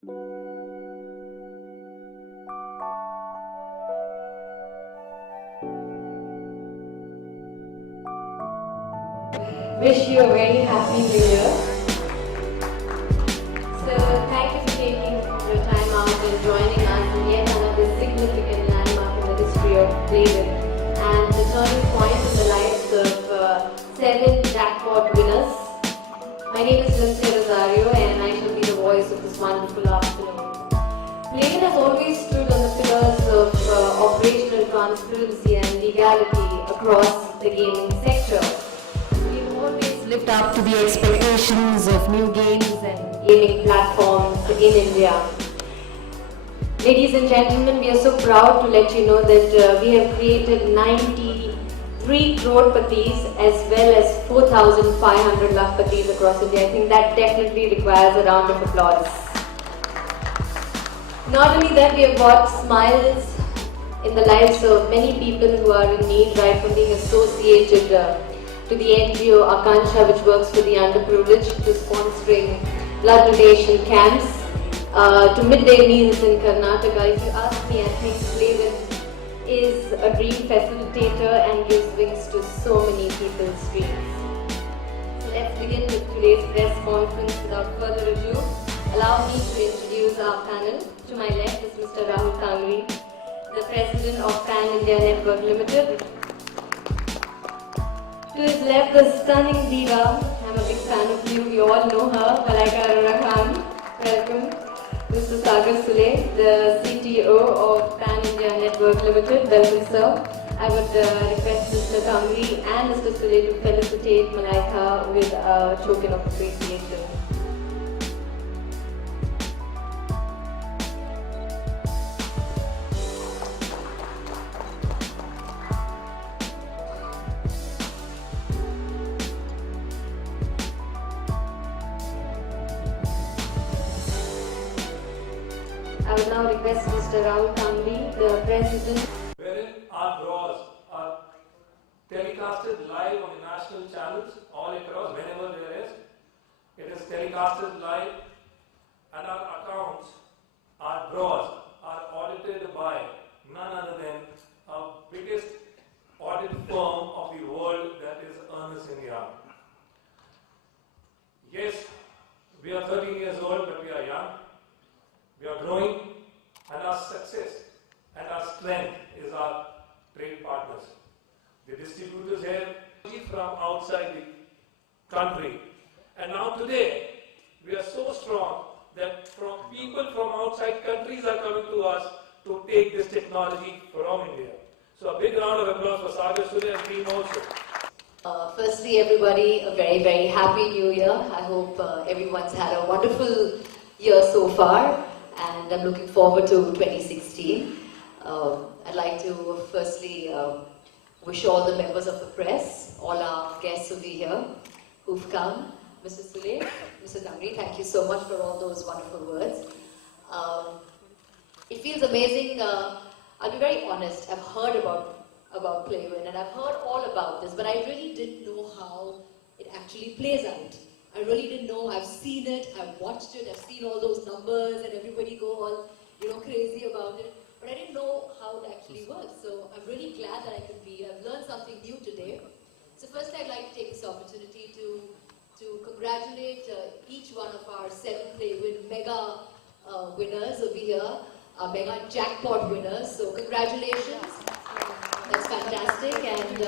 Wish you a very happy new year. So thank you for taking your time out and joining us in yet another significant landmark in the history of Playville and the turning point in the lives of 7 jackpot winners. My name is Lindsay Rosario and I shall be the voice of this wonderful afternoon. Playville has always stood on the pillars of operational transparency and legality across the gaming sector. Always lived up to the expectations of new games and gaming platforms in India. Ladies and gentlemen, we are so proud to let you know that we have created 93 crore-patis as well as 4,500 lakh-patis across India. I think that definitely requires a round of applause. Not only that, we have brought smiles in the lives of many people who are in need, right from being associated to the NGO Akansha, which works for the underprivileged, to sponsoring blood donation camps, to midday meals in Karnataka. If you ask me, I think Playville is a dream facilitator and gives wings to so many people's dreams. So let's begin with today's press conference without further ado. Allow me to introduce our panel. To my left is Mr. Rahul Tangri, the President of Pan India Network Limited. To his left, the stunning diva. I'm a big fan of you. You all know her, Malaika Arora Khan. Welcome. Mr. Sagar Sule, the CTO of Pan India Network Limited. Welcome, sir. I would request Mr. Tangri and Mr. Sule to felicitate Malaika with a token of appreciation. I would now request Mr. Rahul Tangri, the President. Wherein our draws are telecasted live on the national channels all across whenever there is. It is telecasted live and our accounts, our draws are audited by none other than our biggest audit firm of the world, that is Ernst & Young. Yes, we are 13 years old, but we are young. We are growing, and our success and our strength is our trade partners. The distributors here from outside the country. And now today, we are so strong that people from outside countries are coming to us to take this technology from India. So a big round of applause for Sagar Sule and team also. Firstly, everybody, a very, very happy new year. I hope everyone's had a wonderful year so far. And I'm looking forward to 2016. I'd like to firstly wish all the members of the press, all our guests over here who've come. Mr. Sule, Mr. Tangri, thank you so much for all those wonderful words. It feels amazing. I'll be very honest, I've heard about Playville and I've heard all about this, but I really didn't know how it actually plays out. I really didn't know. I've seen it, I've watched it, I've seen all those numbers and everybody go all, crazy about it. But I didn't know how it actually works. So I'm really glad that I could be here. I've learned something new today. So first I'd like to take this opportunity to congratulate each one of our 7 Playville mega winners over here, our mega jackpot winners. So congratulations. That's fantastic. And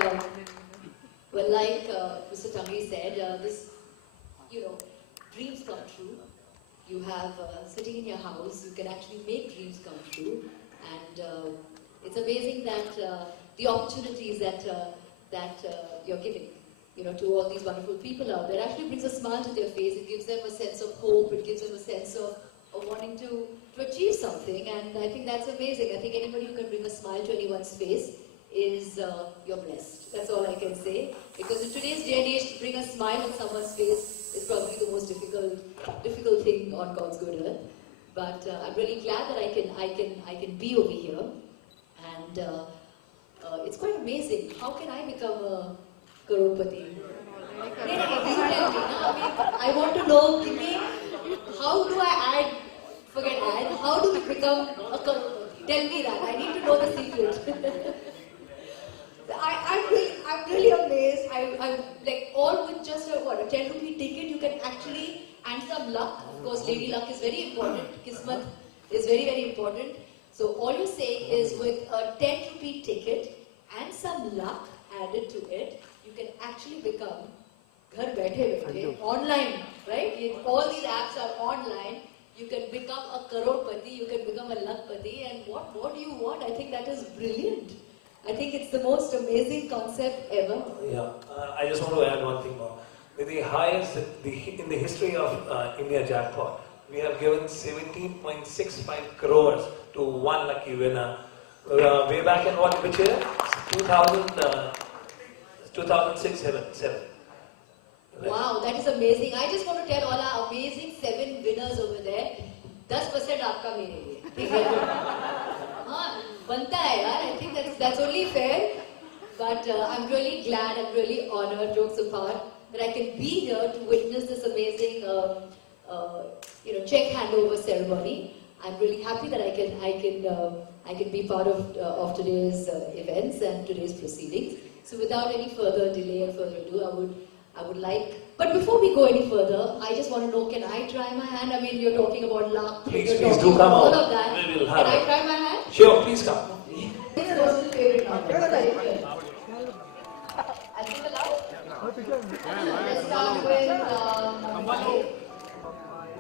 well, like Mr. Tangri said, this dreams come true. You have sitting in your house, you can actually make dreams come true. And it's amazing that the opportunities that you're giving, to all these wonderful people out there actually brings a smile to their face. It gives them a sense of hope. It gives them a sense of wanting to achieve something. And I think that's amazing. I think anybody who can bring a smile to anyone's face is you're blessed. That's all I can say. Because in today's day and age, to bring a smile on someone's face is probably the most difficult thing on God's good earth. But I'm really glad that I can be over here, and it's quite amazing. How can I become a crorepati? I want to know. Give me, how do I add? Forget become a crorepati? Tell me that. I need to know the secret. I'm really amazed. I'm like all with just a 10 rupee ticket you can actually, and some luck. Of course, lady luck is very important. Kismat is very, very important. So all you're saying is with a 10 rupee ticket and some luck added to it, you can actually become ghar baithe baithe, online, right? All these apps are online. You can become a crorepati, you can become a lakpati, and what more do you want? I think that is brilliant. I think it's the most amazing concept ever. Yeah, I just want to add one thing more. With the highest in the history of India jackpot, we have given 17.65 crores to one lucky winner. Way back in which year? 2006, 7. Right. Wow, that is amazing. I just want to tell all our amazing 7 winners over there, 10% आपका मेरे लिए, ठीक है? हाँ, बनता है यार. I think that's only fair. But I'm really glad, I'm really honored, jokes apart, that I can be here to witness this amazing, check handover ceremony. I'm really happy that I can be part of today's events and today's proceedings. So without any further delay and further ado, I would like. But before we go any further, I just want to know: can I try my hand? I mean, you're talking about luck. Please you're do come all out. of that. We will Can have I it. try my hand? Sure, please come. What's your personal favorite number? I'll think aloud. Let's start with number 5.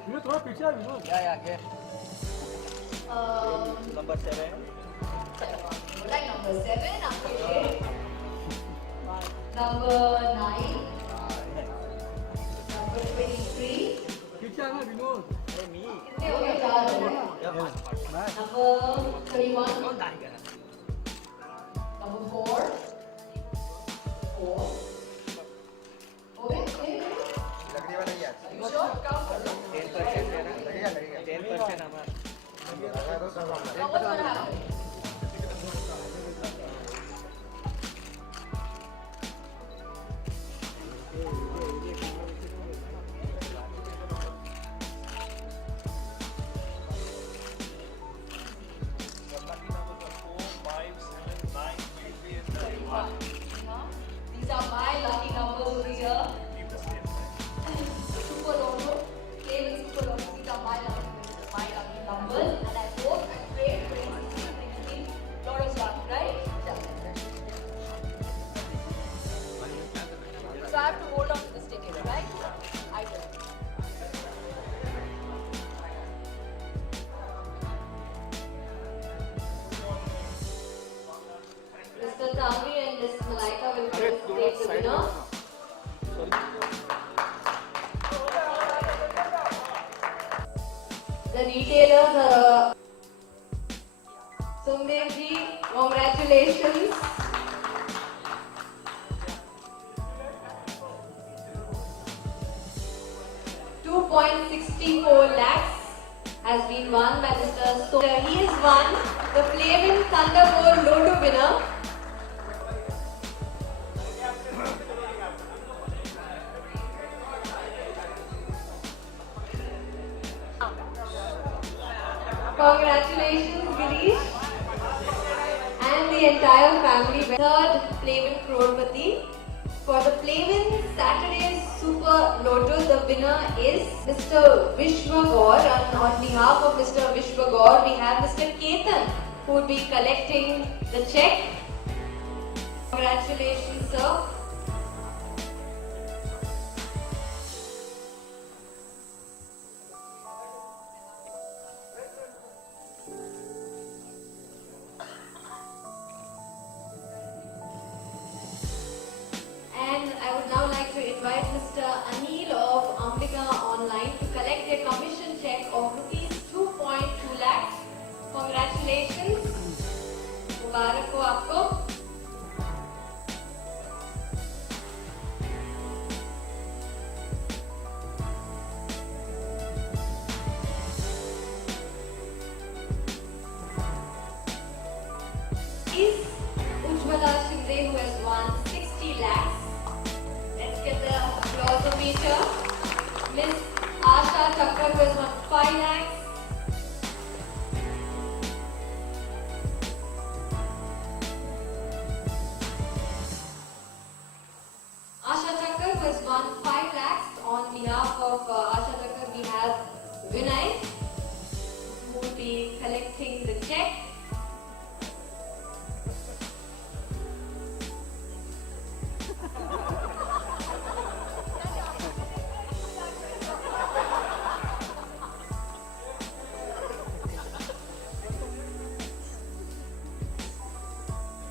Vinod थोड़ा पीछे आ Vinod number 7 Like number 7, okay. Number 9. Number 23. पीछे आना विनोद कितने हो गए? 4 हो गए. Number 31. Number 4. 4. हो गए? लकड़ी वाला ही है You sure? Count कर लो. 10% है ना लगेगा 10% हमारा लगा दो सब Now what's going to happen? These are my lucky numbers over here. Super Lotto, play with Super Lotto. These are my lucky numbers, and I hope and pray for it brings me lot of luck, right? So I have to hold on to this ticket, right? I will. Mr. Tanvi and Miss Malaika will take the winner. The retailers are Sumdev ji, congratulations. $2.64 lakhs has been won by Mr. So he has won the Flavin Thunderbolt Lotto winner. Congratulations, Girish and the entire family. Third Flavin Crorepati. For the Flavin Saturday Super Lotto, the winner is Mr. Vishwagor. And on behalf of Mr. Vishwagor, we have Mr. Ketan, who will be collecting the check. Congratulations, sir. And I would now like to invite Mr. Anil of Ambika Online to collect their commission check of rupees 2.2 lakhs. Congratulations. Mubarak ho aapko. Is Ujjwala Shinde, who has won 60 lakhs. Let's get the applausometer. Miss Asha Thakkar, who has won 5 lakhs. won 5 lakhs. On behalf of Asha Thakkar, we have Vinay, who will be collecting the check.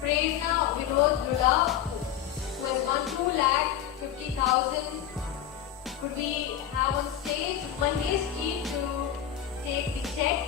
Prerna Vinod Lula, who has won 2,50,000. Could we have on stage Mahesh ji to take the check?